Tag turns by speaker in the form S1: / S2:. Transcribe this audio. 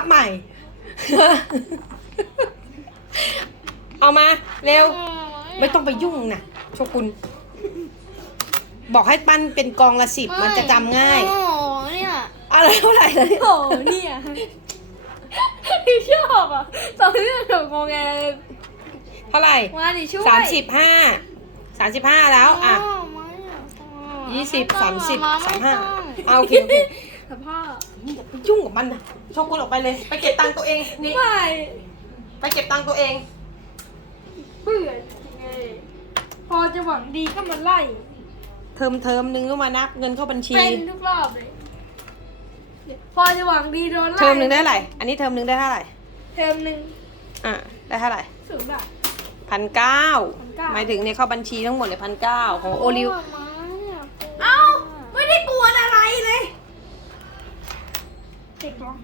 S1: นับใหม่ เอามา เร็ว ไม่ต้องไปยุ่งนะโชกุน บอกให้ปั้นเป็นกองละสิบมันจะจำง่าย
S2: โอ้เนี่ย
S1: อะไรเท่าไหร่เลย
S3: โอ้เนี่ยที่ชอบอะตอนที่เรางงแง
S1: เท่าไหร่
S3: มาดิช่วย
S1: สามสิบห้าสามสิบห้าแล้วอะ
S2: ไม่อะ
S1: ยี่สิบสามสิบ
S2: ไสา
S1: มห้า
S2: ต้อง
S1: เอาโอเคโอเค
S3: สภาพ
S1: อย่าไปยุ่งกับมันนะโชกุนออกไปเลย ไปเก็บตังค์ตัวเองนี่
S3: ไม่
S1: ไปเก็บตังค์ตัวเอง
S3: เบื่อจริงเลยพอจะหวังดีก็มาไล่
S1: เทอมเทอมนึงก็มานับเงินเข้าบัญชี
S3: เป็นทุกรอบเลย พอจะหวังดีโดนไล่
S1: เทอมหนึ่งได้เท่าไหร่ อันนี้เทอมหนึ่งได้เท่าไหร่
S3: เทอมหนึ่ง
S1: อะได้เท่าไหร่
S3: สูงแบบ
S1: พันเก้า
S3: 1,900
S1: หมายถึงเนี่ยเข้าบัญชีทั้งหมดเลยพันเก้าของโอลิว
S3: เอ้าไม่ไ take off.